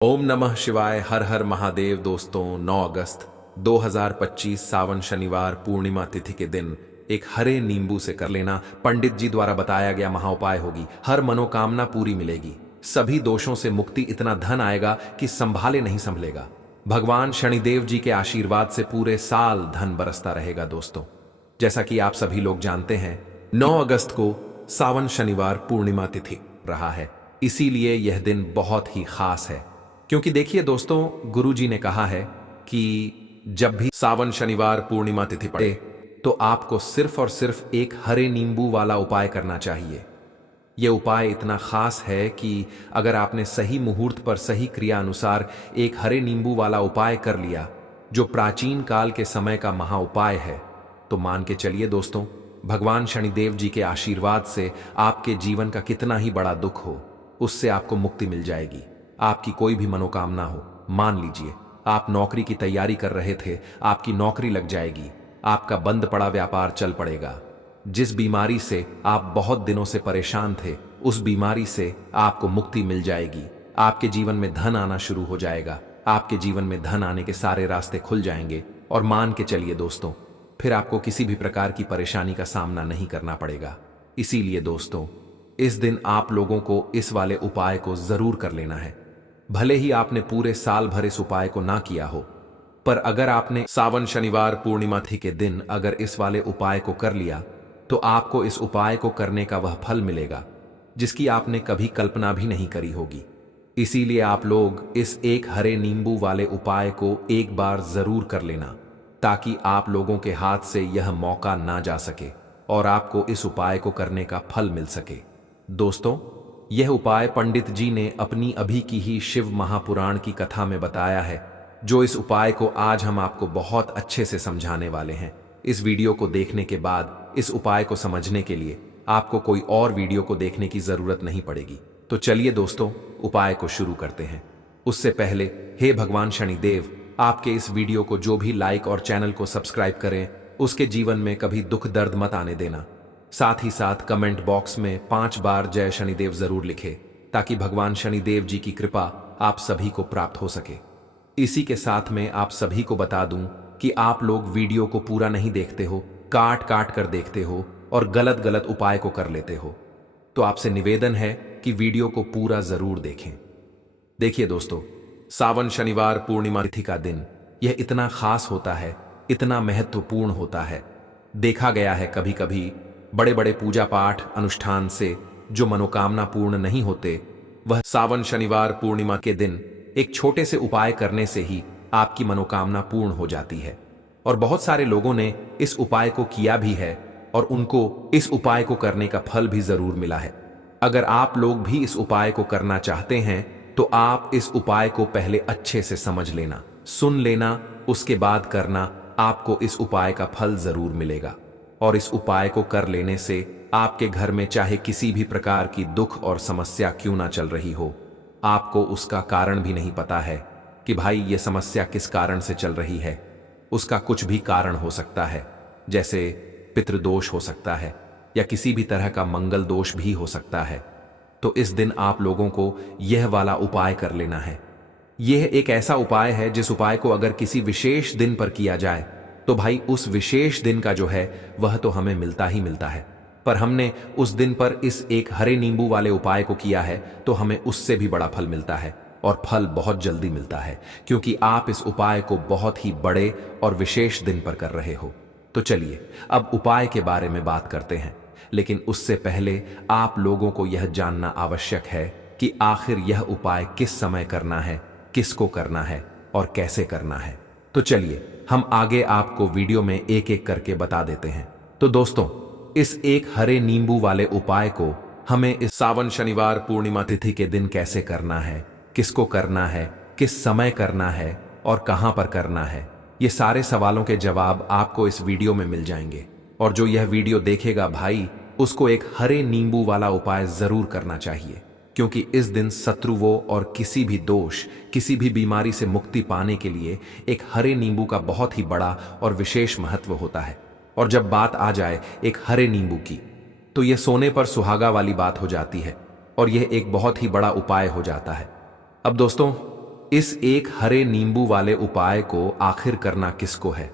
ओम नमः शिवाय। हर हर महादेव। दोस्तों, 9 अगस्त 2025 सावन शनिवार पूर्णिमा तिथि के दिन एक हरे नींबू से कर लेना पंडित जी द्वारा बताया गया महाउपाय होगी। हर मनोकामना पूरी मिलेगी, सभी दोषों से मुक्ति, इतना धन आएगा कि संभाले नहीं संभलेगा। भगवान शनिदेव जी के आशीर्वाद से पूरे साल धन बरसता रहेगा। दोस्तों, जैसा कि आप सभी लोग जानते हैं, 9 अगस्त को सावन शनिवार पूर्णिमा तिथि रहा है, इसीलिए यह दिन बहुत ही खास है। क्योंकि देखिए दोस्तों, गुरु जी ने कहा है कि जब भी सावन शनिवार पूर्णिमा तिथि पड़े तो आपको सिर्फ और सिर्फ एक हरे नींबू वाला उपाय करना चाहिए। यह उपाय इतना खास है कि अगर आपने सही मुहूर्त पर सही क्रिया अनुसार एक हरे नींबू वाला उपाय कर लिया, जो प्राचीन काल के समय का महाउपाय है, तो मान के चलिए दोस्तों, भगवान शनिदेव जी के आशीर्वाद से आपके जीवन का कितना ही बड़ा दुख हो, उससे आपको मुक्ति मिल जाएगी। आपकी कोई भी मनोकामना हो, मान लीजिए आप नौकरी की तैयारी कर रहे थे, आपकी नौकरी लग जाएगी, आपका बंद पड़ा व्यापार चल पड़ेगा। जिस बीमारी से आप बहुत दिनों से परेशान थे, उस बीमारी से आपको मुक्ति मिल जाएगी। आपके जीवन में धन आना शुरू हो जाएगा, आपके जीवन में धन आने के सारे रास्ते खुल जाएंगे। और मान के चलिए दोस्तों, फिर आपको किसी भी प्रकार की परेशानी का सामना नहीं करना पड़ेगा। इसीलिए दोस्तों, इस दिन आप लोगों को इस वाले उपाय को जरूर कर लेना है। भले ही आपने पूरे साल भर इस उपाय को ना किया हो, पर अगर आपने सावन शनिवार पूर्णिमा तिथि के दिन अगर इस वाले उपाय को कर लिया, तो आपको इस उपाय को करने का वह फल मिलेगा जिसकी आपने कभी कल्पना भी नहीं करी होगी। इसीलिए आप लोग इस एक हरे नींबू वाले उपाय को एक बार जरूर कर लेना, ताकि आप लोगों के हाथ से यह मौका ना जा सके और आपको इस उपाय को करने का फल मिल सके। दोस्तों, यह उपाय पंडित जी ने अपनी अभी की ही शिव महापुराण की कथा में बताया है, जो इस उपाय को आज हम आपको बहुत अच्छे से समझाने वाले हैं। इस वीडियो को देखने के बाद इस उपाय को समझने के लिए आपको कोई और वीडियो को देखने की जरूरत नहीं पड़ेगी। तो चलिए दोस्तों, उपाय को शुरू करते हैं। उससे पहले, हे भगवान शनिदेव, आपके इस वीडियो को जो भी लाइक और चैनल को सब्सक्राइब करें, उसके जीवन में कभी दुख दर्द मत आने देना। साथ ही साथ कमेंट बॉक्स में 5 बार जय शनिदेव जरूर लिखें, ताकि भगवान शनिदेव जी की कृपा आप सभी को प्राप्त हो सके। इसी के साथ में आप सभी को बता दूं कि आप लोग वीडियो को पूरा नहीं देखते हो, काट काट कर देखते हो और गलत गलत उपाय को कर लेते हो। तो आपसे निवेदन है कि वीडियो को पूरा जरूर देखें। देखिए दोस्तों, सावन शनिवार पूर्णिमा तिथि का दिन यह इतना खास होता है, इतना महत्वपूर्ण होता है। देखा गया है कभी कभी बड़े बड़े पूजा पाठ अनुष्ठान से जो मनोकामना पूर्ण नहीं होते, वह सावन शनिवार पूर्णिमा के दिन एक छोटे से उपाय करने से ही आपकी मनोकामना पूर्ण हो जाती है। और बहुत सारे लोगों ने इस उपाय को किया भी है और उनको इस उपाय को करने का फल भी जरूर मिला है। अगर आप लोग भी इस उपाय को करना चाहते हैं, तो आप इस उपाय को पहले अच्छे से समझ लेना, सुन लेना, उसके बाद करना। आपको इस उपाय का फल जरूर मिलेगा। और इस उपाय को कर लेने से आपके घर में चाहे किसी भी प्रकार की दुख और समस्या क्यों ना चल रही हो, आपको उसका कारण भी नहीं पता है कि भाई ये समस्या किस कारण से चल रही है। उसका कुछ भी कारण हो सकता है, जैसे पितृदोष हो सकता है या किसी भी तरह का मंगल दोष भी हो सकता है। तो इस दिन आप लोगों को यह वाला उपाय कर लेना है। यह एक ऐसा उपाय है जिस उपाय को अगर किसी विशेष दिन पर किया जाए, तो भाई उस विशेष दिन का जो है वह तो हमें मिलता ही मिलता है। पर हमने उस दिन पर इस एक हरे नींबू वाले उपाय को किया है, तो हमें उससे भी बड़ा फल मिलता है और फल बहुत जल्दी मिलता है, क्योंकि आप इस उपाय को बहुत ही बड़े और विशेष दिन पर कर रहे हो। तो चलिए अब उपाय के बारे में बात करते हैं, लेकिन उससे पहले आप लोगों को यह जानना आवश्यक है कि आखिर यह उपाय किस समय करना है, किसको करना है और कैसे करना है। तो चलिए हम आगे आपको वीडियो में एक एक करके बता देते हैं। तो दोस्तों, इस एक हरे नींबू वाले उपाय को हमें इस सावन शनिवार पूर्णिमा तिथि के दिन कैसे करना है, किसको करना है, किस समय करना है और कहां पर करना है, ये सारे सवालों के जवाब आपको इस वीडियो में मिल जाएंगे। और जो यह वीडियो देखेगा भाई, उसको एक हरे नींबू वाला उपाय जरूर करना चाहिए, क्योंकि इस दिन शत्रुओं और किसी भी दोष, किसी भी बीमारी से मुक्ति पाने के लिए एक हरे नींबू का बहुत ही बड़ा और विशेष महत्व होता है। और जब बात आ जाए एक हरे नींबू की, तो यह सोने पर सुहागा वाली बात हो जाती है और यह एक बहुत ही बड़ा उपाय हो जाता है। अब दोस्तों, इस एक हरे नींबू वाले उपाय को आखिर करना किसको है?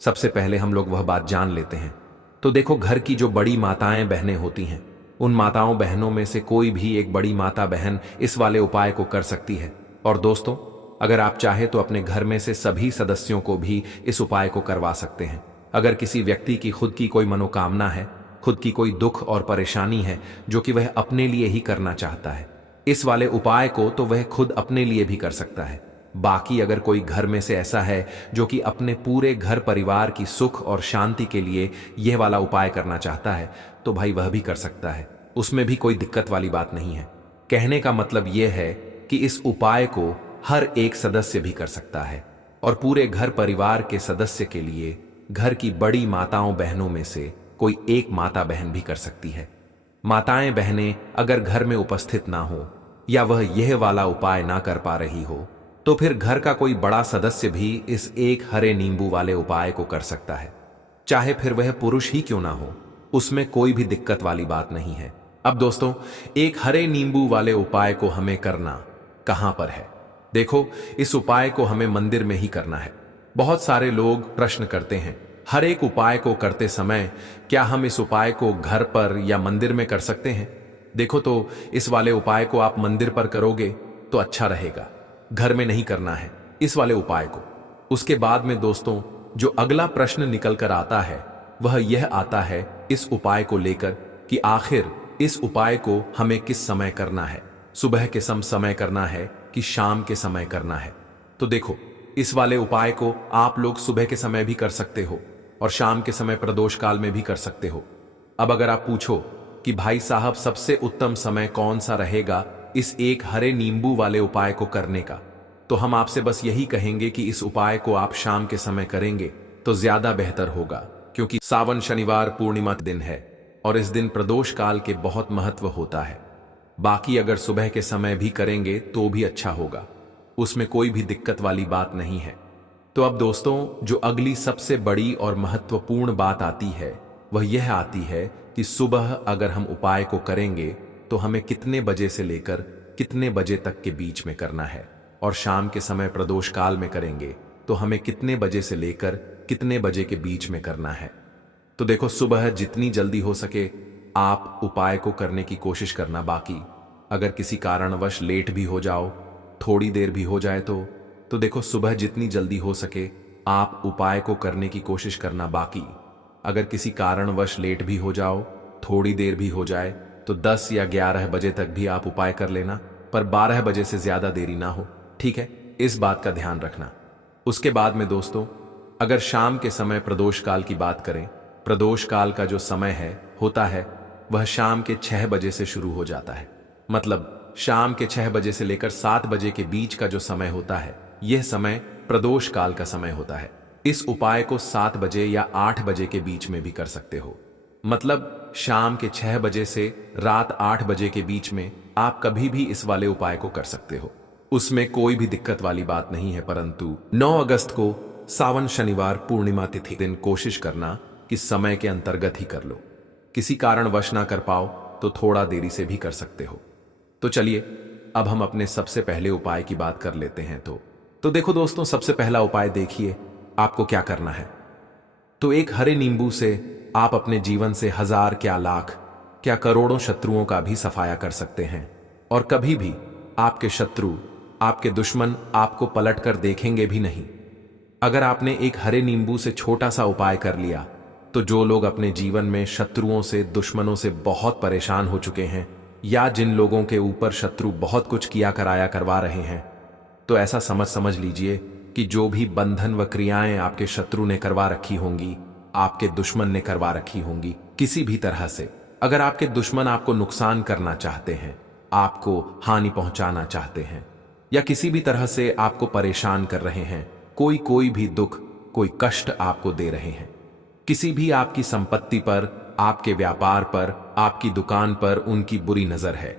सबसे पहले हम लोग वह बात जान लेते हैं। तो देखो, घर की जो बड़ी माताएं बहनें होती हैं, उन माताओं बहनों में से कोई भी एक बड़ी माता बहन इस वाले उपाय को कर सकती है। और दोस्तों, अगर आप चाहे तो अपने घर में से सभी सदस्यों को भी इस उपाय को करवा सकते हैं। अगर किसी व्यक्ति की खुद की कोई मनोकामना है, खुद की कोई दुख और परेशानी है जो कि वह अपने लिए ही करना चाहता है, इस वाले उपाय को तो वह खुद अपने लिए भी कर सकता है। बाकी अगर कोई घर में से ऐसा है जो कि अपने पूरे घर परिवार की सुख और शांति के लिए यह वाला उपाय करना चाहता है, तो भाई वह भी कर सकता है। उसमें भी कोई दिक्कत वाली बात नहीं है। कहने का मतलब यह है कि इस उपाय को हर एक सदस्य भी कर सकता है और पूरे घर परिवार के सदस्य के लिए घर की बड़ी माताओं बहनों में से कोई एक माता बहन भी कर सकती है। माताएं बहनें अगर घर में उपस्थित ना हो या वह यह वाला उपाय ना कर पा रही हो, तो फिर घर का कोई बड़ा सदस्य भी इस एक हरे नींबू वाले उपाय को कर सकता है, चाहे फिर वह पुरुष ही क्यों ना हो। उसमें कोई भी दिक्कत वाली बात नहीं है। अब दोस्तों, एक हरे नींबू वाले उपाय को हमें करना कहां पर है? देखो, इस उपाय को हमें मंदिर में ही करना है। बहुत सारे लोग प्रश्न करते हैं, हर एक उपाय को करते समय क्या हम इस उपाय को घर पर या मंदिर में कर सकते हैं? देखो, तो इस वाले उपाय को आप मंदिर पर करोगे तो अच्छा रहेगा, घर में नहीं करना है इस वाले उपाय को। उसके बाद में दोस्तों, जो अगला प्रश्न निकल कर आता है वह यह आता है इस उपाय को लेकर कि आखिर इस उपाय को हमें किस समय करना है, सुबह के समय करना है कि शाम के समय करना है? तो देखो, इस वाले उपाय को आप लोग सुबह के समय भी कर सकते हो और शाम के समय प्रदोष काल में भी कर सकते हो। अब अगर आप पूछो कि भाई साहब सबसे उत्तम समय कौन सा रहेगा इस एक हरे नींबू वाले उपाय को करने का, तो हम आपसे बस यही कहेंगे कि इस उपाय को आप शाम के समय करेंगे तो ज्यादा बेहतर होगा, क्योंकि सावन शनिवार पूर्णिमा दिन है और इस दिन प्रदोष काल के बहुत महत्व होता है। बाकी अगर सुबह के समय भी करेंगे तो भी अच्छा होगा, उसमें कोई भी दिक्कत वाली बात नहीं है। तो अब दोस्तों, जो अगली सबसे बड़ी और महत्वपूर्ण बात आती है वह यह आती है कि सुबह अगर हम उपाय को करेंगे तो हमें कितने बजे से लेकर कितने बजे तक के बीच में करना है, और शाम के समय प्रदोष काल में करेंगे तो हमें कितने बजे से लेकर कितने बजे के बीच में करना है। तो देखो, सुबह जितनी जल्दी हो सके आप उपाय को करने की कोशिश करना। बाकी अगर किसी कारणवश लेट भी हो जाओ, थोड़ी देर भी हो जाए तो देखो, सुबह जितनी जल्दी हो सके आप उपाय को करने की कोशिश करना। बाकी अगर किसी कारणवश लेट भी हो जाओ, थोड़ी देर भी हो जाए, तो 10 या 11 बजे तक भी आप उपाय कर लेना, पर 12 बजे से ज्यादा देरी ना हो, ठीक है? इस बात का ध्यान रखना। उसके बाद में दोस्तों, अगर शाम के समय प्रदोष काल की बात करें, प्रदोष काल का जो समय होता है वह शाम के 6 बजे से शुरू हो जाता है। मतलब शाम के 6 बजे से लेकर 7 बजे के बीच का जो समय होता है, यह समय प्रदोष काल का समय होता है। इस उपाय को 7 बजे या 8 बजे के बीच में भी कर सकते हो। मतलब शाम के 6 बजे से रात 8 बजे के बीच में आप कभी भी इस वाले उपाय को कर सकते हो, उसमें कोई भी दिक्कत वाली बात नहीं है। परंतु 9 अगस्त को सावन शनिवार पूर्णिमा तिथि दिन कोशिश करना कि समय के अंतर्गत ही कर लो। किसी कारणवश ना कर पाओ तो थोड़ा देरी से भी कर सकते हो। तो चलिए, अब हम अपने सबसे पहले उपाय की बात कर लेते हैं। तो देखो दोस्तों, सबसे पहला उपाय देखिए आपको क्या करना है। तो एक हरे नींबू से आप अपने जीवन से हजार क्या लाख क्या करोड़ों शत्रुओं का भी सफाया कर सकते हैं, और कभी भी आपके शत्रु, आपके दुश्मन आपको पलटकर देखेंगे भी नहीं। अगर आपने एक हरे नींबू से छोटा सा उपाय कर लिया, तो जो लोग अपने जीवन में शत्रुओं से, दुश्मनों से बहुत परेशान हो चुके हैं, या जिन लोगों के ऊपर शत्रु बहुत कुछ किया कराया करवा रहे हैं, तो ऐसा समझ लीजिए कि जो भी बंधन व क्रियाएं आपके शत्रु ने करवा रखी होंगी, आपके दुश्मन ने करवा रखी होंगी किसी भी तरह से। अगर आपके दुश्मन आपको नुकसान करना चाहते हैं, आपको हानि पहुंचाना चाहते हैं, या किसी भी तरह से आपको परेशान कर रहे हैं, कोई भी दुख, कोई कष्ट आपको दे रहे हैं, किसी भी आपकी संपत्ति पर, आपके व्यापार पर, आपकी दुकान पर उनकी बुरी नजर है,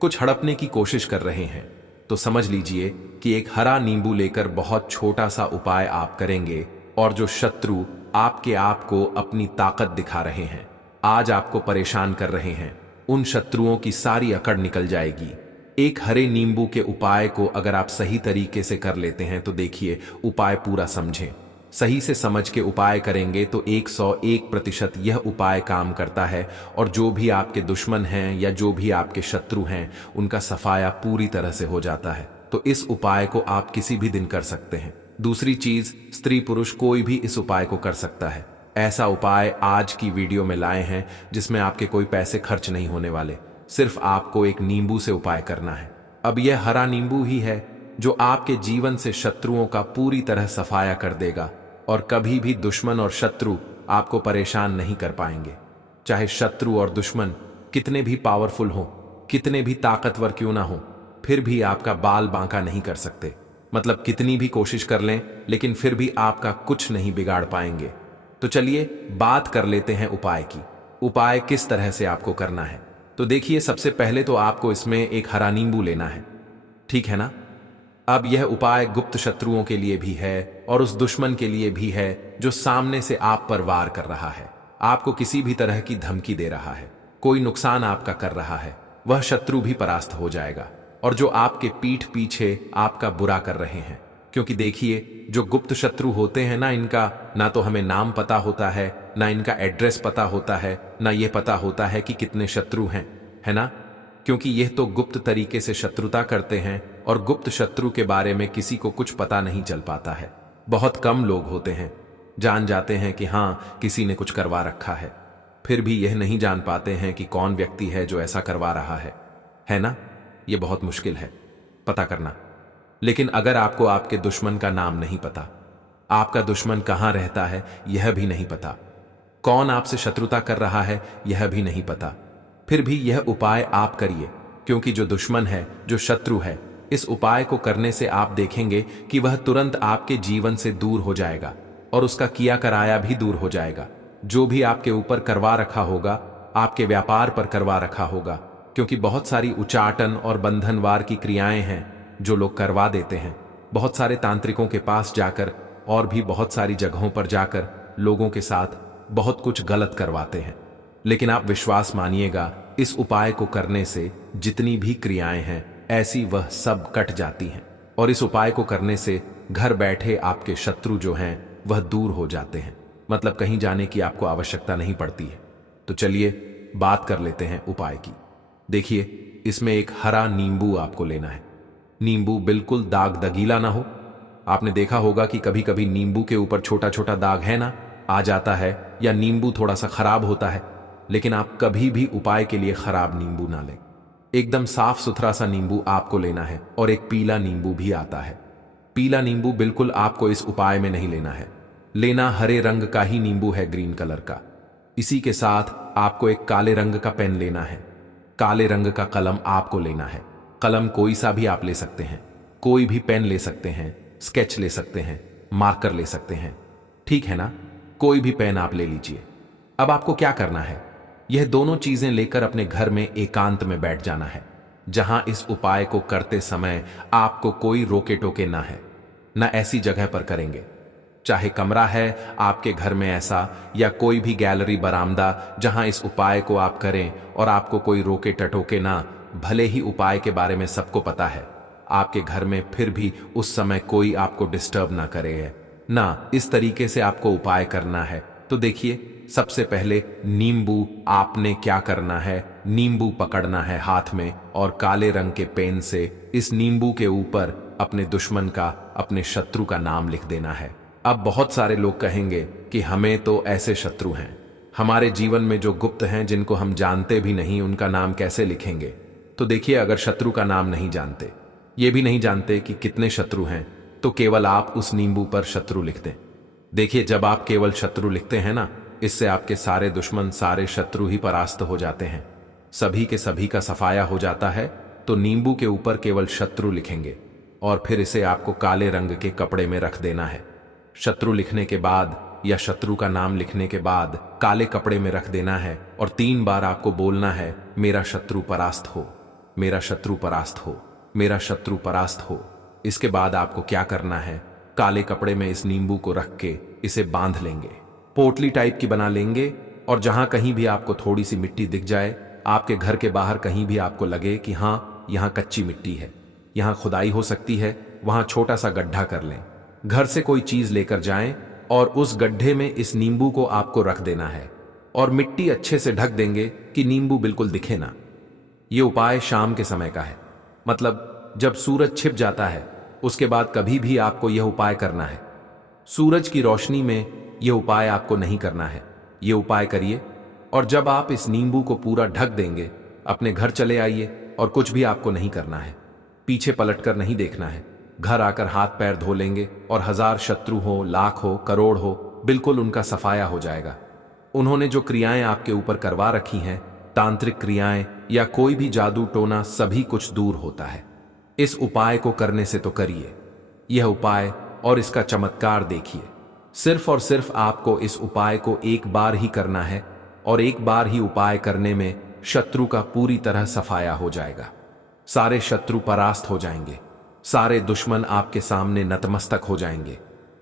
कुछ हड़पने की कोशिश कर रहे हैं, तो समझ लीजिए कि एक हरा नींबू लेकर बहुत छोटा सा उपाय आप करेंगे, और जो शत्रु आपके आप को अपनी ताकत दिखा रहे हैं, आज आपको परेशान कर रहे हैं, उन शत्रुओं की सारी अकड़ निकल जाएगी। एक हरे नींबू के उपाय को अगर आप सही तरीके से कर लेते हैं तो देखिए, उपाय पूरा समझें। सही से समझ के उपाय करेंगे तो 101% यह उपाय काम करता है और जो भी आपके दुश्मन हैं या जो भी आपके शत्रु हैं उनका सफाया पूरी तरह से हो जाता है। तो इस उपाय को आप किसी भी दिन कर सकते हैं। दूसरी चीज, स्त्री पुरुष कोई भी इस उपाय को कर सकता है। ऐसा उपाय आज की वीडियो में लाए हैं जिसमें आपके कोई पैसे खर्च नहीं होने वाले, सिर्फ आपको एक नींबू से उपाय करना है। अब यह हरा नींबू ही है जो आपके जीवन से शत्रुओं का पूरी तरह सफाया कर देगा और कभी भी दुश्मन और शत्रु आपको परेशान नहीं कर पाएंगे। चाहे शत्रु और दुश्मन कितने भी पावरफुल हों, कितने भी ताकतवर क्यों ना हो, फिर भी आपका बाल बांका नहीं कर सकते। मतलब कितनी भी कोशिश कर लें लेकिन फिर भी आपका कुछ नहीं बिगाड़ पाएंगे। तो चलिए बात कर लेते हैं उपाय की। उपाय किस तरह से आपको करना है तो देखिए, सबसे पहले तो आपको इसमें एक हरा नींबू लेना है, ठीक है ना। अब यह उपाय गुप्त शत्रुओं के लिए भी है और उस दुश्मन के लिए भी है जो सामने से आप पर वार कर रहा है, आपको किसी भी तरह की धमकी दे रहा है, कोई नुकसान आपका कर रहा है। वह शत्रु भी परास्त हो जाएगा और जो आपके पीठ पीछे आपका बुरा कर रहे हैं, क्योंकि देखिए जो गुप्त शत्रु होते हैं ना, इनका ना तो हमें नाम पता होता है, ना इनका एड्रेस पता होता है, ना ये पता होता है कि कितने शत्रु हैं, है ना। क्योंकि यह तो गुप्त तरीके से शत्रुता करते हैं और गुप्त शत्रु के बारे में किसी को कुछ पता नहीं चल पाता है। बहुत कम लोग होते हैं जान जाते हैं कि हाँ किसी ने कुछ करवा रखा है, फिर भी यह नहीं जान पाते हैं कि कौन व्यक्ति है जो ऐसा करवा रहा है ना। यह बहुत मुश्किल है पता करना। लेकिन अगर आपको आपके दुश्मन का नाम नहीं पता, आपका दुश्मन कहां रहता है यह भी नहीं पता, कौन आपसे शत्रुता कर रहा है यह भी नहीं पता, फिर भी यह उपाय आप करिए। क्योंकि जो दुश्मन है, जो शत्रु है, इस उपाय को करने से आप देखेंगे कि वह तुरंत आपके जीवन से दूर हो जाएगा और उसका किया कराया भी दूर हो जाएगा। जो भी आपके ऊपर करवा रखा होगा, आपके व्यापार पर करवा रखा होगा, क्योंकि बहुत सारी उचाटन और बंधनवार की क्रियाएं हैं जो लोग करवा देते हैं। बहुत सारे तांत्रिकों के पास जाकर और भी बहुत सारी जगहों पर जाकर लोगों के साथ बहुत कुछ गलत करवाते हैं। लेकिन आप विश्वास मानिएगा, इस उपाय को करने से जितनी भी क्रियाएं हैं ऐसी वह सब कट जाती हैं और इस उपाय को करने से घर बैठे आपके शत्रु जो हैं वह दूर हो जाते हैं। मतलब कहीं जाने की आपको आवश्यकता नहीं पड़ती है। तो चलिए बात कर लेते हैं उपाय की। देखिए, इसमें एक हरा नींबू आपको लेना है। नींबू बिल्कुल दाग दगीला ना हो। आपने देखा होगा कि कभी कभी नींबू के ऊपर छोटा छोटा दाग है ना, आ जाता है, या नींबू थोड़ा सा खराब होता है। लेकिन आप कभी भी उपाय के लिए खराब नींबू ना लें। एकदम साफ सुथरा सा नींबू आपको लेना है। और एक पीला नींबू भी आता है। पीला नींबू बिल्कुल आपको इस उपाय में नहीं लेना है। लेना हरे रंग का ही नींबू है, ग्रीन कलर का। इसी के साथ आपको एक काले रंग का पेन लेना है। काले रंग का कलम आपको लेना है। कलम कोई सा भी आप ले सकते हैं, कोई भी पेन ले सकते हैं, स्केच ले सकते हैं, मार्कर ले सकते हैं, ठीक है ना। कोई भी पेन आप ले लीजिए। अब आपको क्या करना है, यह दोनों चीजें लेकर अपने घर में एकांत में बैठ जाना है, जहां इस उपाय को करते समय आपको कोई रोके टोके ना है, ना ऐसी जगह पर करेंगे। चाहे कमरा है आपके घर में ऐसा, या कोई भी गैलरी बरामदा जहां इस उपाय को आप करें और आपको कोई रोके टटोके ना। भले ही उपाय के बारे में सबको पता है आपके घर में, फिर भी उस समय कोई आपको डिस्टर्ब ना करे ना। इस तरीके से आपको उपाय करना है। तो देखिए, सबसे पहले नींबू आपने क्या करना है, नींबू पकड़ना है हाथ में और काले रंग के पेन से इस नींबू के ऊपर अपने दुश्मन का, अपने शत्रु का नाम लिख देना है। अब बहुत सारे लोग कहेंगे कि हमें तो ऐसे शत्रु हैं, हमारे जीवन में जो गुप्त हैं, जिनको हम जानते भी नहीं, उनका नाम कैसे लिखेंगे। तो देखिए, अगर शत्रु का नाम नहीं जानते, ये भी नहीं जानते कि कितने शत्रु हैं, तो केवल आप उस नींबू पर शत्रु लिख दें। देखिए, जब आप केवल शत्रु लिखते हैं ना, इससे आपके सारे दुश्मन, सारे शत्रु ही परास्त हो जाते हैं, सभी के सभी का सफाया हो जाता है। तो नींबू के ऊपर केवल शत्रु लिखेंगे और फिर इसे आपको काले रंग के कपड़े में रख देना है। शत्रु लिखने के बाद या शत्रु का नाम लिखने के बाद काले कपड़े में रख देना है और 3 बार आपको बोलना है, मेरा शत्रु परास्त हो, मेरा शत्रु परास्त हो, मेरा शत्रु परास्त हो। इसके बाद आपको क्या करना है, काले कपड़े में इस नींबू को रख के इसे बांध लेंगे, पोटली टाइप की बना लेंगे। और जहां कहीं भी आपको थोड़ी सी मिट्टी दिख जाए, आपके घर के बाहर कहीं भी आपको लगे कि हां यहाँ कच्ची मिट्टी है, यहाँ खुदाई हो सकती है, वहाँ छोटा सा गड्ढा कर लें। घर से कोई चीज लेकर जाएं और उस गड्ढे में इस नींबू को आपको रख देना है और मिट्टी अच्छे से ढक देंगे कि नींबू बिल्कुल दिखे ना। ये उपाय शाम के समय का है, मतलब जब सूरज छिप जाता है उसके बाद कभी भी आपको यह उपाय करना है। सूरज की रोशनी में यह उपाय आपको नहीं करना है। यह उपाय करिए और जब आप इस नींबू को पूरा ढक देंगे अपने घर चले आइए और कुछ भी आपको नहीं करना है, पीछे पलटकर नहीं देखना है। घर आकर हाथ पैर धो लेंगे और 1000 शत्रु हो, लाख हो, करोड़ हो, बिल्कुल उनका सफाया हो जाएगा। उन्होंने जो क्रियाएं आपके ऊपर करवा रखी हैं, तांत्रिक क्रियाएं या कोई भी जादू टोना, सभी कुछ दूर होता है। इस उपाय को करने से तो करिए यह उपाय और इसका चमत्कार देखिए। सिर्फ और सिर्फ आपको इस उपाय को एक बार ही करना है और एक बार ही उपाय करने में शत्रु का पूरी तरह सफाया हो जाएगा। सारे शत्रु परास्त हो जाएंगे, सारे दुश्मन आपके सामने नतमस्तक हो जाएंगे,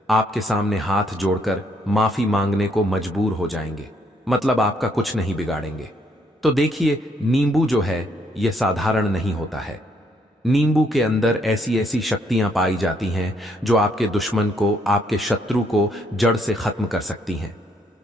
आपके सामने हाथ जोड़कर माफी मांगने को मजबूर हो जाएंगे, मतलब आपका कुछ नहीं बिगाड़ेंगे। तो देखिए, नींबू जो है यह साधारण नहीं होता है। नींबू के अंदर ऐसी ऐसी शक्तियां पाई जाती हैं जो आपके दुश्मन को, आपके शत्रु को जड़ से खत्म कर सकती हैं।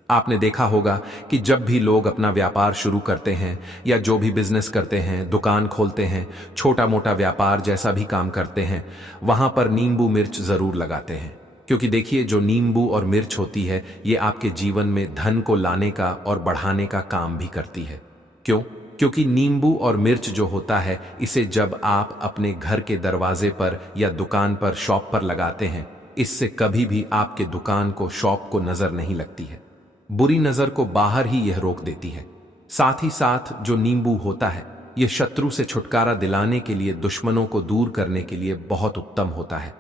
आपने देखा होगा कि जब भी लोग अपना व्यापार शुरू करते हैं या जो भी बिजनेस करते हैं, दुकान खोलते हैं, छोटा मोटा व्यापार जैसा भी काम करते हैं, वहां पर नींबू मिर्च जरूर लगाते हैं। क्योंकि देखिए, जो नींबू और मिर्च होती है ये आपके जीवन में धन को लाने का और बढ़ाने का काम भी करती है। क्यों? क्योंकि नींबू और मिर्च जो होता है, इसे जब आप अपने घर के दरवाजे पर या दुकान पर, शॉप पर लगाते हैं, इससे कभी भी आपके दुकान को, शॉप को नजर नहीं लगती है। बुरी नजर को बाहर ही यह रोक देती है। साथ ही साथ जो नींबू होता है यह शत्रु से छुटकारा दिलाने के लिए, दुश्मनों को दूर करने के लिए बहुत उत्तम होता है।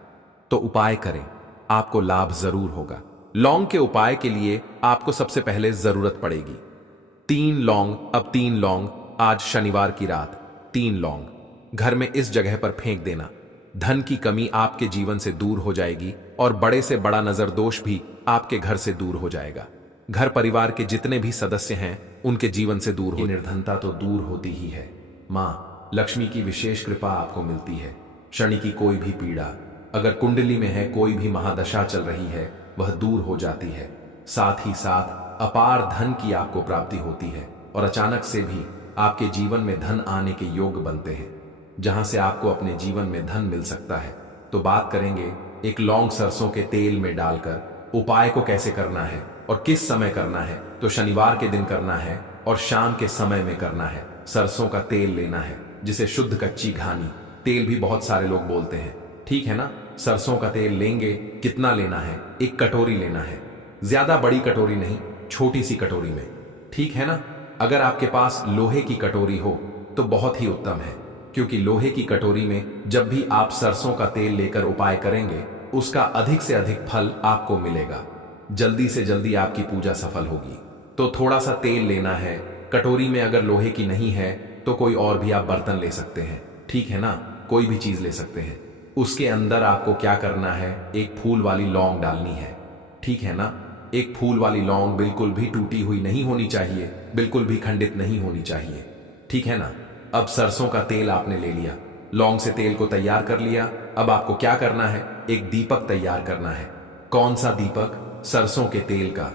तो उपाय करें, आपको लाभ जरूर होगा। लौंग के उपाय के लिए आपको सबसे पहले जरूरत पड़ेगी 3 लौंग। अब 3 लौंग, आज शनिवार की रात 3 लौंग घर में इस जगह पर फेंक देना। धन की कमी आपके जीवन से दूर हो जाएगी और बड़े से बड़ा नजर दोष भी आपके घर से दूर हो जाएगा। घर परिवार के जितने भी सदस्य हैं उनके जीवन से दूर हो, निर्धनता तो दूर होती ही है। मां लक्ष्मी की विशेष कृपा आपको मिलती है। शनि की कोई भी पीड़ा अगर कुंडली में है, कोई भी महादशा चल रही है, वह दूर हो जाती है। साथ ही साथ अपार धन की आपको प्राप्ति होती है और अचानक से भी आपके जीवन में धन आने के योग बनते हैं, जहां से आपको अपने जीवन में धन मिल सकता है। तो बात करेंगे एक लौंग सरसों के तेल में डालकर उपाय को कैसे करना है और किस समय करना है। तो शनिवार के दिन करना है और शाम के समय में करना है। सरसों का तेल लेना है, जिसे शुद्ध कच्ची घानी तेल भी बहुत सारे लोग बोलते हैं, ठीक है ना। सरसों का तेल लेंगे, कितना लेना है? 1 कटोरी लेना है। ज्यादा बड़ी कटोरी नहीं, छोटी सी कटोरी में, ठीक है ना। अगर आपके पास लोहे की कटोरी हो तो बहुत ही उत्तम है, क्योंकि लोहे की कटोरी में जब भी आप सरसों का तेल लेकर उपाय करेंगे उसका अधिक से अधिक फल आपको मिलेगा। जल्दी से जल्दी आपकी पूजा सफल होगी। तो थोड़ा सा तेल लेना है। कटोरी में अगर लोहे की नहीं है तो कोई और भी आप बर्तन ले सकते हैं, ठीक है ना, कोई भी चीज ले सकते हैं। उसके अंदर आपको क्या करना है, एक फूल वाली लौंग डालनी है, ठीक है ना। एक फूल वाली लौंग बिल्कुल भी टूटी हुई नहीं होनी चाहिए, बिल्कुल भी खंडित नहीं होनी चाहिए, ठीक है ना। अब सरसों का तेल आपने ले लिया, लौंग से तेल को तैयार कर लिया। अब आपको क्या करना है, एक दीपक तैयार करना है। कौन सा दीपक? सरसों के तेल का,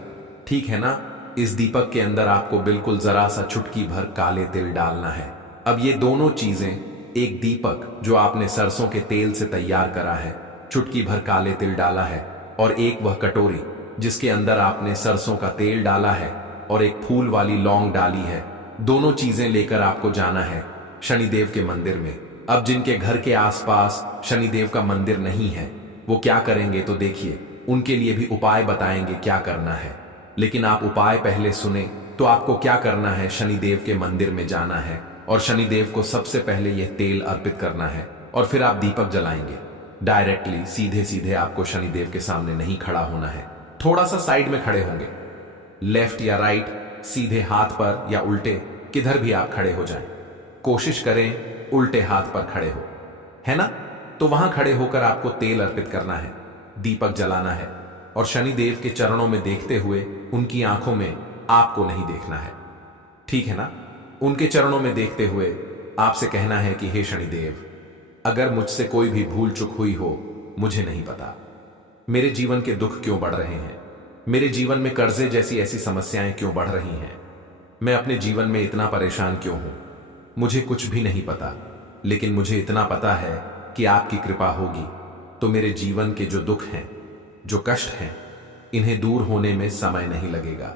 ठीक है ना। इस दीपक के अंदर आपको बिल्कुल जरा सा चुटकी भर काले तिल डालना है। अब ये दोनों चीजें, एक दीपक जो आपने सरसों के तेल से तैयार करा है, चुटकी भर काले तिल डाला है, और एक वह कटोरी जिसके अंदर आपने सरसों का तेल डाला है और एक फूल वाली लौंग डाली है, दोनों चीजें लेकर आपको जाना है शनिदेव के मंदिर में। अब जिनके घर के आसपास शनिदेव का मंदिर नहीं है वो क्या करेंगे, तो देखिए उनके लिए भी उपाय बताएंगे क्या करना है। लेकिन आप उपाय पहले सुने तो आपको क्या करना है, शनिदेव के मंदिर में जाना है और शनिदेव को सबसे पहले यह तेल अर्पित करना है और फिर आप दीपक जलाएंगे। डायरेक्टली सीधे सीधे आपको शनिदेव के सामने नहीं खड़ा होना है, थोड़ा सा साइड में खड़े होंगे, लेफ्ट या राइट, सीधे हाथ पर या उल्टे, किधर भी आप खड़े हो जाएं। कोशिश करें उल्टे हाथ पर खड़े हो, है ना। तो वहां खड़े होकर आपको तेल अर्पित करना है, दीपक जलाना है और शनिदेव के चरणों में देखते हुए उनकी आंखों में आपको नहीं देखना है, ठीक है ना। उनके चरणों में देखते हुए आपसे कहना है कि हे शनिदेव, अगर मुझसे कोई भी भूल चूक हुई हो, मुझे नहीं पता। मेरे जीवन के दुख क्यों बढ़ रहे हैं? मेरे जीवन में कर्जे जैसी ऐसी समस्याएं क्यों बढ़ रही हैं? मैं अपने जीवन में इतना परेशान क्यों हूं? मुझे कुछ भी नहीं पता, लेकिन मुझे इतना पता है कि आपकी कृपा होगी तो मेरे जीवन के जो दुख हैं, जो कष्ट हैं, इन्हें दूर होने में समय नहीं लगेगा।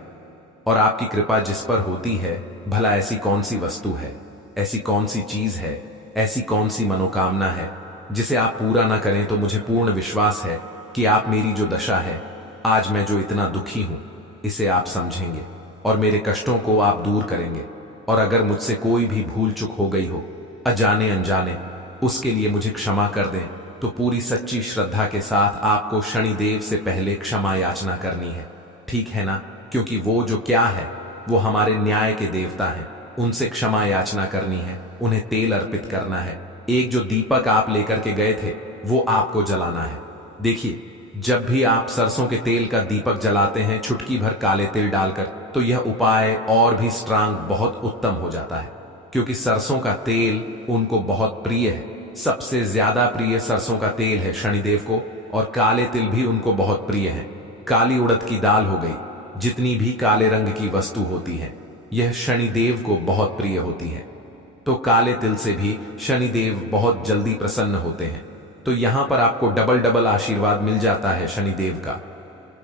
और आपकी कृपा जिस पर होती है, भला ऐसी कौन सी वस्तु है, ऐसी कौन सी चीज है, ऐसी कौन सी मनोकामना है जिसे आप पूरा ना करें? तो मुझे पूर्ण विश्वास है कि आप मेरी जो दशा है, आज मैं जो इतना दुखी हूं, इसे आप समझेंगे और मेरे कष्टों को आप दूर करेंगे। और अगर मुझसे कोई भी भूल चूक हो गई हो, अजाने अनजाने, उसके लिए मुझे क्षमा कर दें। तो पूरी सच्ची श्रद्धा के साथ आपको शनिदेव से पहले क्षमा याचना करनी है, ठीक है ना? क्योंकि वो जो क्या है, वो हमारे न्याय के देवता हैं, उनसे क्षमा याचना करनी है, उन्हें तेल अर्पित करना है। एक जो दीपक आप लेकर के गए थे, वो आपको जलाना है। देखिए, जब भी आप सरसों के तेल का दीपक जलाते हैं चुटकी भर काले तिल डालकर, तो यह उपाय और भी स्ट्रांग, बहुत उत्तम हो जाता है। क्योंकि सरसों का तेल उनको बहुत प्रिय है, सबसे ज्यादा प्रिय सरसों का तेल है शनिदेव को, और काले तिल भी उनको बहुत प्रिय है। काली उड़द की दाल हो गई, जितनी भी काले रंग की वस्तु होती है, यह शनिदेव को बहुत प्रिय होती है। तो काले तिल से भी शनिदेव बहुत जल्दी प्रसन्न होते हैं। तो यहां पर आपको डबल डबल आशीर्वाद मिल जाता है शनिदेव का,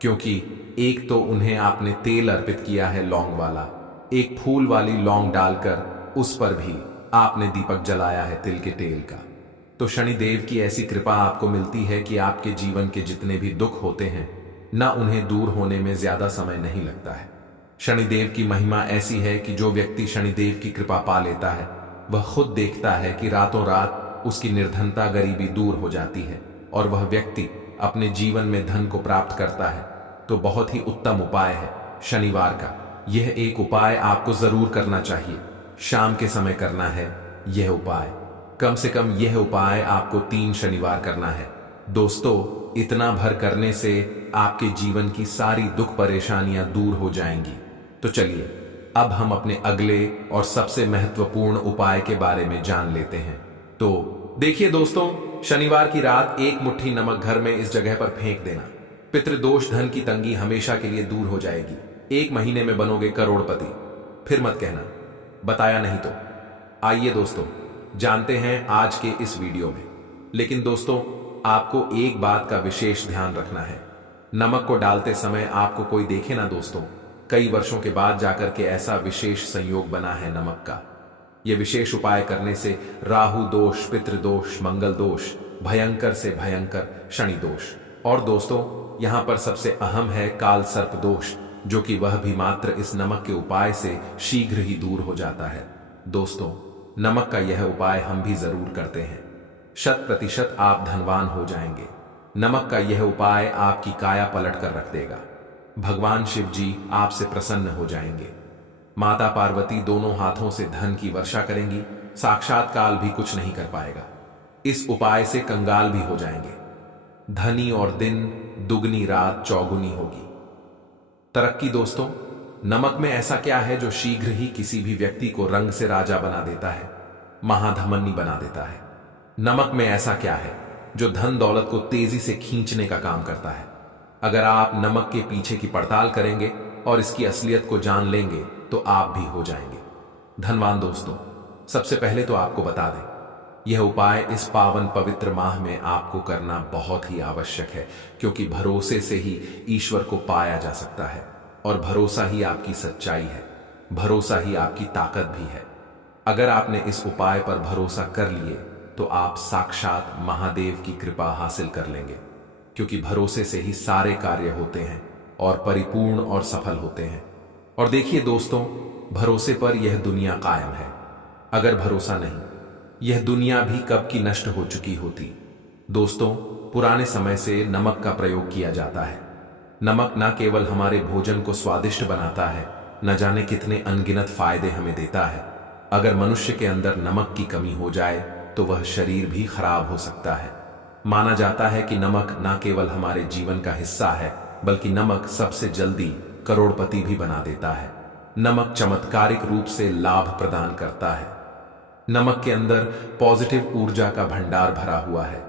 क्योंकि एक तो उन्हें आपने तेल अर्पित किया है लौंग वाला, एक फूल वाली लौंग डालकर उस पर भी आपने दीपक जलाया है तिल के तेल का। तो शनिदेव की ऐसी कृपा आपको मिलती है कि आपके जीवन के जितने भी दुख होते हैं ना, उन्हें दूर होने में ज्यादा समय नहीं लगता है। शनिदेव की महिमा ऐसी है कि जो व्यक्ति शनिदेव की कृपा पा लेता है, वह खुद देखता है कि रातों रात उसकी निर्धनता, गरीबी दूर हो जाती है और वह व्यक्ति अपने जीवन में धन को प्राप्त करता है। तो बहुत ही उत्तम उपाय है शनिवार का। यह एक उपाय आपको जरूर करना चाहिए, शाम के समय करना है यह उपाय। कम से कम यह उपाय आपको 3 शनिवार करना है। दोस्तों, इतना भर करने से आपके जीवन की सारी दुख परेशानियां दूर हो जाएंगी। तो चलिए, अब हम अपने अगले और सबसे महत्वपूर्ण उपाय के बारे में जान लेते हैं। तो देखिए दोस्तों, शनिवार की रात एक मुट्ठी नमक घर में इस जगह पर फेंक देना। पितृदोष, धन की तंगी हमेशा के लिए दूर हो जाएगी। 1 महीने में बनोगे करोड़पति। फिर मत कहना बताया नहीं तो। आइए दोस्तों, जानते हैं आज के इस वीडियो में। लेकिन दोस्तों, आपको एक बात का विशेष ध्यान रखना है। नमक को डालते समय आपको कोई देखे ना दोस्तों। कई वर्षों के बाद जाकर के ऐसा विशेष संयोग बना है नमक का। यह विशेष उपाय करने से राहु दोष, पितृदोष, मंगल दोष, भयंकर से भयंकर शनि दोष, और दोस्तों यहां पर सबसे अहम है काल सर्प दोष, जो कि वह भी मात्र इस नमक के उपाय से शीघ्र ही दूर हो जाता है। दोस्तों, नमक का यह उपाय हम भी जरूर करते हैं। 100% आप धनवान हो जाएंगे। नमक का यह उपाय आपकी काया पलट कर रख देगा। भगवान शिव जी आपसे प्रसन्न हो जाएंगे। माता पार्वती दोनों हाथों से धन की वर्षा करेंगी। साक्षात काल भी कुछ नहीं कर पाएगा। इस उपाय से कंगाल भी हो जाएंगे। धनी और दिन दुगनी, रात चौगुनी होगी। तरक्की दोस्तों, नमक में ऐसा क्या है जो शीघ्र ही किसी भी व्यक्ति को रंग से राजा बना देता है, महाधमनी बना देता है? नमक में ऐसा क्या है जो धन दौलत को तेजी से खींचने का काम करता है? अगर आप नमक के पीछे की पड़ताल करेंगे और इसकी असलियत को जान लेंगे तो आप भी हो जाएंगे धनवान। दोस्तों, सबसे पहले तो आपको बता दें, यह उपाय इस पावन पवित्र माह में आपको करना बहुत ही आवश्यक है, क्योंकि भरोसे से ही ईश्वर को पाया जा सकता है, और भरोसा ही आपकी सच्चाई है, भरोसा ही आपकी ताकत भी है। अगर आपने इस उपाय पर भरोसा कर लिए तो आप साक्षात महादेव की कृपा हासिल कर लेंगे, क्योंकि भरोसे से ही सारे कार्य होते हैं और परिपूर्ण और सफल होते हैं। और देखिए दोस्तों, भरोसे पर यह दुनिया कायम है। अगर भरोसा नहीं, यह दुनिया भी कब की नष्ट हो चुकी होती। दोस्तों, पुराने समय से नमक का प्रयोग किया जाता है। नमक न केवल हमारे भोजन को स्वादिष्ट बनाता है, न जाने कितने अनगिनत फायदे हमें देता है। अगर मनुष्य के अंदर नमक की कमी हो जाए तो वह शरीर भी खराब हो सकता है। माना जाता है कि नमक न केवल हमारे जीवन का हिस्सा है, बल्कि नमक सबसे जल्दी करोड़पति भी बना देता है। नमक चमत्कारिक रूप से लाभ प्रदान करता है। नमक के अंदर पॉजिटिव ऊर्जा का भंडार भरा हुआ है।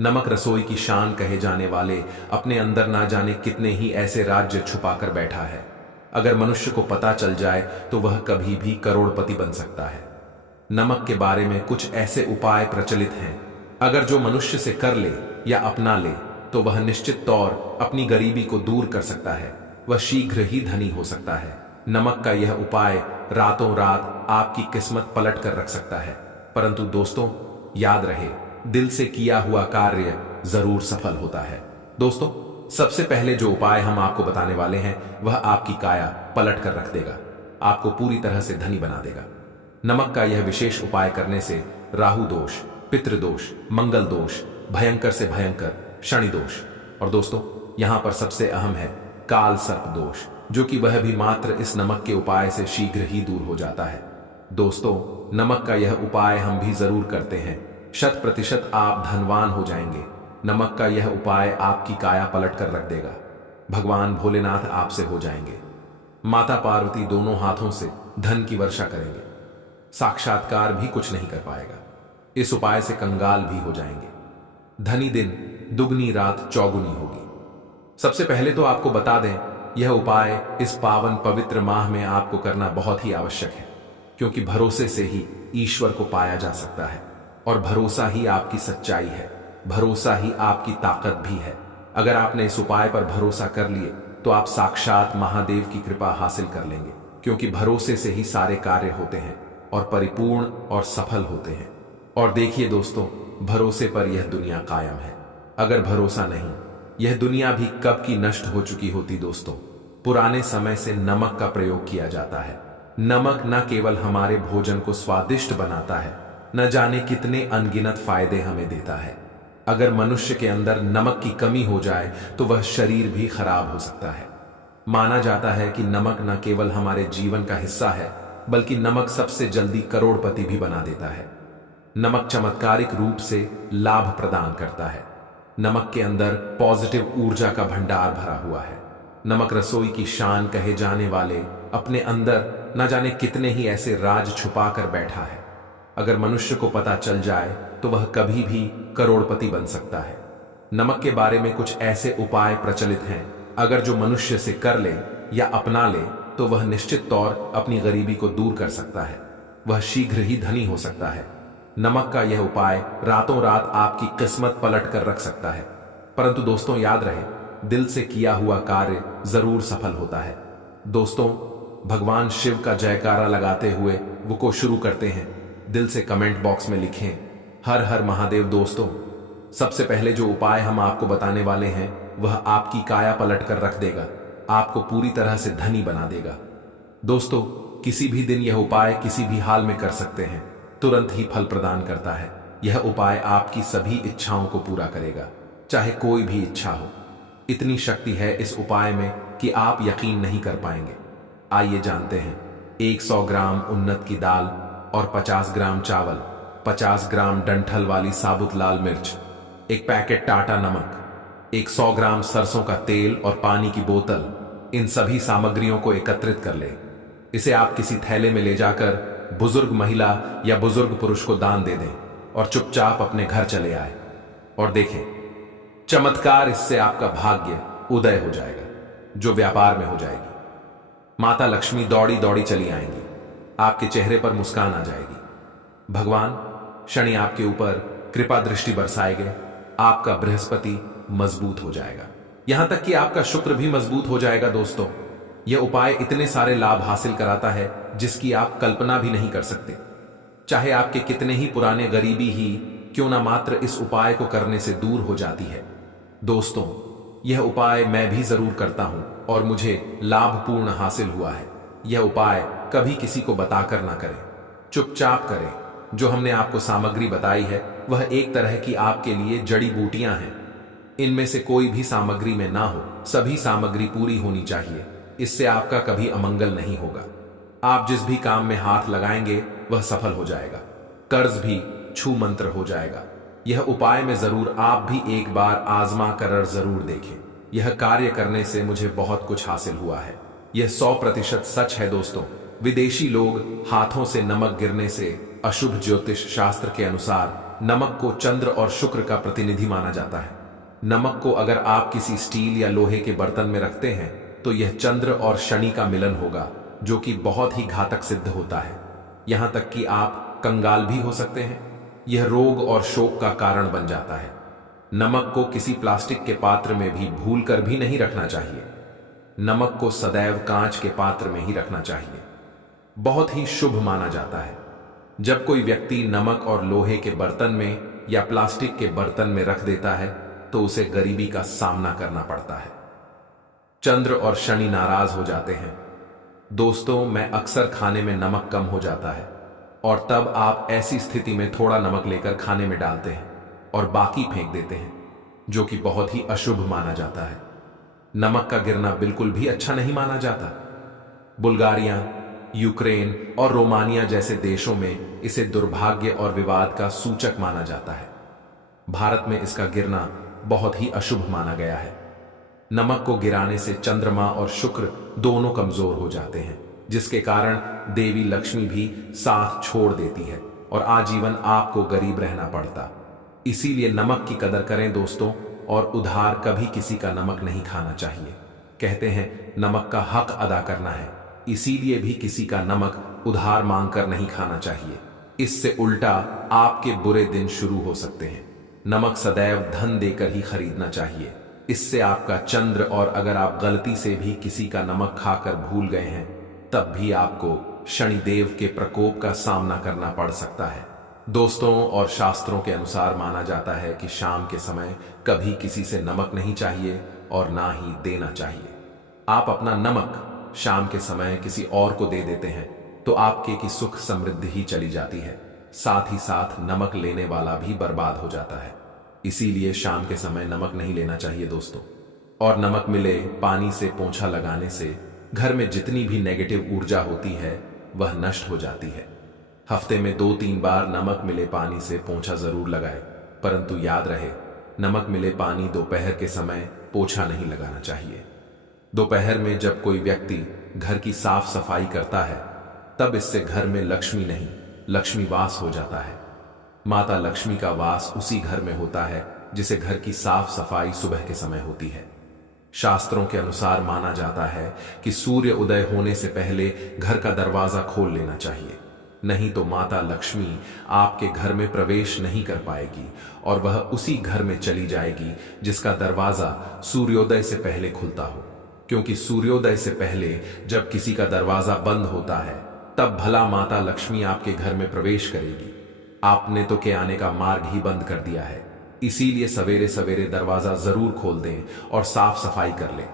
नमक रसोई की शान कहे जाने वाले अपने अंदर ना जाने कितने ही ऐसे राज्य छुपाकर बैठा है। अगर मनुष्य को पता चल जाए तो वह कभी भी करोड़पति बन सकता है। नमक के बारे में कुछ ऐसे उपाय प्रचलित हैं, अगर जो मनुष्य से कर ले या अपना ले तो वह निश्चित तौर अपनी गरीबी को दूर कर सकता है, वह शीघ्र ही धनी हो सकता है। नमक का यह उपाय रातों रात आपकी किस्मत पलट कर रख सकता है। परंतु दोस्तों याद रहे, दिल से किया हुआ कार्य जरूर सफल होता है। दोस्तों सबसे पहले जो उपाय हम आपको बताने वाले हैं वह आपकी काया पलट कर रख देगा, आपको पूरी तरह से धनी बना देगा। नमक का यह विशेष उपाय करने से राहु दोष, पितृदोष, मंगल दोष, भयंकर से भयंकर शनि दोष और दोस्तों यहां पर सबसे अहम है काल सर्प दोष, जो कि वह भी मात्र इस नमक के उपाय से शीघ्र ही दूर हो जाता है। दोस्तों नमक का यह उपाय हम भी जरूर करते हैं, 100% आप धनवान हो जाएंगे। नमक का यह उपाय आपकी काया पलट कर रख देगा। भगवान भोलेनाथ आपसे हो जाएंगे, माता पार्वती दोनों हाथों से धन की वर्षा करेंगे, साक्षात्कार भी कुछ नहीं कर पाएगा। इस उपाय से कंगाल भी हो जाएंगे। धनी दिन दुगनी रात चौगुनी होगी। सबसे पहले तो आपको बता दें, यह उपाय इस पावन पवित्र माह में आपको करना बहुत ही आवश्यक है, क्योंकि भरोसे से ही ईश्वर को पाया जा सकता है और भरोसा ही आपकी सच्चाई है, भरोसा ही आपकी ताकत भी है। अगर आपने इस उपाय पर भरोसा कर लिए तो आप साक्षात महादेव की कृपा हासिल कर लेंगे, क्योंकि भरोसे से ही सारे कार्य होते हैं और परिपूर्ण और सफल होते हैं। और देखिए दोस्तों, भरोसे पर यह दुनिया कायम है। अगर भरोसा नहीं, यह दुनिया भी कब की नष्ट हो चुकी होती। दोस्तों पुराने समय से नमक का प्रयोग किया जाता है। नमक न केवल हमारे भोजन को स्वादिष्ट बनाता है, न जाने कितने अनगिनत फायदे हमें देता है। अगर मनुष्य के अंदर नमक की कमी हो जाए तो वह शरीर भी खराब हो सकता है। माना जाता है कि नमक न केवल हमारे जीवन का हिस्सा है, बल्कि नमक सबसे जल्दी करोड़पति भी बना देता है। नमक चमत्कारिक रूप से लाभ प्रदान करता है। नमक के अंदर पॉजिटिव ऊर्जा का भंडार भरा हुआ है। नमक रसोई की शान कहे जाने वाले अपने अंदर न जाने कितने ही ऐसे राज छुपा कर बैठा है। अगर मनुष्य को पता चल जाए तो वह कभी भी करोड़पति बन सकता है। नमक के बारे में कुछ ऐसे उपाय प्रचलित हैं, अगर जो मनुष्य से कर ले या अपना ले तो वह निश्चित तौर अपनी गरीबी को दूर कर सकता है, वह शीघ्र ही धनी हो सकता है। नमक का यह उपाय रातों रात आपकी किस्मत पलट कर रख सकता है। परंतु दोस्तों याद रहे, दिल से किया हुआ कार्य जरूर सफल होता है। दोस्तों भगवान शिव का जयकारा लगाते हुए वो को शुरू करते हैं। दिल से कमेंट बॉक्स में लिखें हर हर महादेव। दोस्तों सबसे पहले जो उपाय हम आपको बताने वाले हैं वह आपकी काया पलट कर रख देगा, आपको पूरी तरह से धनी बना देगा। दोस्तों किसी भी दिन यह उपाय किसी भी हाल में कर सकते हैं, तुरंत ही फल प्रदान करता है। यह उपाय आपकी सभी इच्छाओं को पूरा करेगा, चाहे कोई भी इच्छा हो। इतनी शक्ति है इस उपाय में कि आप यकीन नहीं कर पाएंगे। आइए जानते हैं। 100 ग्राम उन्नत की दाल और 50 ग्राम चावल, 50 ग्राम डंठल वाली साबुत लाल मिर्च, एक पैकेट टाटा नमक, 100 ग्राम सरसों का तेल और पानी की बोतल, इन सभी सामग्रियों को एकत्रित कर ले। इसे आप किसी थैले में ले जाकर बुजुर्ग महिला या बुजुर्ग पुरुष को दान दे दें और चुपचाप अपने घर चले आए और देखें चमत्कार। इससे आपका भाग्य उदय हो जाएगा, जो व्यापार में हो जाएगी। माता लक्ष्मी दौड़ी दौड़ी चली आएंगी, आपके चेहरे पर मुस्कान आ जाएगी। भगवान शनि आपके ऊपर कृपा दृष्टि बरसाएंगे, आपका बृहस्पति मजबूत हो जाएगा, यहां तक कि आपका शुक्र भी मजबूत हो जाएगा। दोस्तों यह उपाय इतने सारे लाभ हासिल कराता है जिसकी आप कल्पना भी नहीं कर सकते। चाहे आपके कितने ही पुराने गरीबी ही क्यों ना मात्र इस उपाय को करने से दूर हो जाती है। दोस्तों यह उपाय मैं भी जरूर करता हूं और मुझे लाभपूर्ण हासिल हुआ है। यह उपाय कभी किसी को बताकर ना करें, चुपचाप करें। जो हमने आपको सामग्री बताई है वह एक तरह की आपके लिए जड़ी बूटियां हैं। इनमें से कोई भी सामग्री में ना हो, सभी सामग्री पूरी होनी चाहिए। इससे आपका कभी अमंगल नहीं होगा। आप जिस भी काम में हाथ लगाएंगे वह सफल हो जाएगा, कर्ज भी छू मंत्र हो जाएगा। यह उपाय में जरूर आप भी एक बार आजमा कर जरूर देखें। यह कार्य करने से मुझे बहुत कुछ हासिल हुआ है। यह 100% सच है। दोस्तों विदेशी लोग हाथों से नमक गिरने से अशुभ ज्योतिष शास्त्र के अनुसार नमक को चंद्र और शुक्र का प्रतिनिधि माना जाता है। नमक को अगर आप किसी स्टील या लोहे के बर्तन में रखते हैं तो यह चंद्र और शनि का मिलन होगा, जो कि बहुत ही घातक सिद्ध होता है। यहां तक कि आप कंगाल भी हो सकते हैं। यह रोग और शोक का कारण बन जाता है। नमक को किसी प्लास्टिक के पात्र में भी भूलकर भी नहीं रखना चाहिए। नमक को सदैव कांच के पात्र में ही रखना चाहिए। बहुत ही शुभ माना जाता है। जब कोई व्यक्ति नमक और लोहे के बर्तन में या प्लास्टिक के बर्तन में रख देता है तो उसे गरीबी का सामना करना पड़ता है। चंद्र और शनि नाराज हो जाते हैं। दोस्तों, मैं अक्सर खाने में नमक कम हो जाता है और तब आप ऐसी स्थिति में थोड़ा नमक लेकर खाने में डालते हैं और बाकी फेंक देते हैं, जो कि बहुत ही अशुभ माना जाता है। नमक का गिरना बिल्कुल भी अच्छा नहीं माना जाता। बुल्गारिया, यूक्रेन और रोमानिया जैसे देशों में इसे दुर्भाग्य और विवाद का सूचक माना जाता है। भारत में इसका गिरना बहुत ही अशुभ माना गया है। नमक को गिराने से चंद्रमा और शुक्र दोनों कमजोर हो जाते हैं, जिसके कारण देवी लक्ष्मी भी साथ छोड़ देती है और आजीवन आपको गरीब रहना पड़ता। इसीलिए नमक की कदर करें दोस्तों, और उधार कभी किसी का नमक नहीं खाना चाहिए। कहते हैं नमक का हक अदा करना है, इसीलिए भी किसी का नमक उधार मांगकर नहीं खाना चाहिए। इससे उल्टा आपके बुरे दिन शुरू हो सकते हैं। नमक सदैव धन देकर ही खरीदना चाहिए। इससे आपका चंद्र, और अगर आप गलती से भी किसी का नमक खाकर भूल गए हैं तब भी आपको शनिदेव के प्रकोप का सामना करना पड़ सकता है। दोस्तों, और शास्त्रों के अनुसार माना जाता है कि शाम के समय कभी किसी से नमक नहीं चाहिए और ना ही देना चाहिए। आप अपना नमक शाम के समय किसी और को दे देते हैं तो आपके की सुख समृद्धि ही चली जाती है, साथ ही साथ नमक लेने वाला भी बर्बाद हो जाता है। इसीलिए शाम के समय नमक नहीं लेना चाहिए दोस्तों। और नमक मिले पानी से पोंछा लगाने से घर में जितनी भी नेगेटिव ऊर्जा होती है वह नष्ट हो जाती है। हफ्ते में 2-3 बार नमक मिले पानी से पोंछा जरूर लगाए, परंतु याद रहे नमक मिले पानी दोपहर के समय पोछा नहीं लगाना चाहिए। दोपहर में जब कोई व्यक्ति घर की साफ सफाई करता है तब इससे घर में लक्ष्मी नहीं, लक्ष्मी वास हो जाता है। माता लक्ष्मी का वास उसी घर में होता है जिसे घर की साफ सफाई सुबह के समय होती है। शास्त्रों के अनुसार माना जाता है कि सूर्य उदय होने से पहले घर का दरवाजा खोल लेना चाहिए, नहीं तो माता लक्ष्मी आपके घर में प्रवेश नहीं कर पाएगी और वह उसी घर में चली जाएगी जिसका दरवाजा सूर्योदय से पहले खुलता हो। क्योंकि सूर्योदय से पहले जब किसी का दरवाजा बंद होता है तब भला माता लक्ष्मी आपके घर में प्रवेश करेगी। आपने तो के आने का मार्ग ही बंद कर दिया है। इसीलिए सवेरे सवेरे दरवाजा जरूर खोल दें और साफ सफाई कर लें।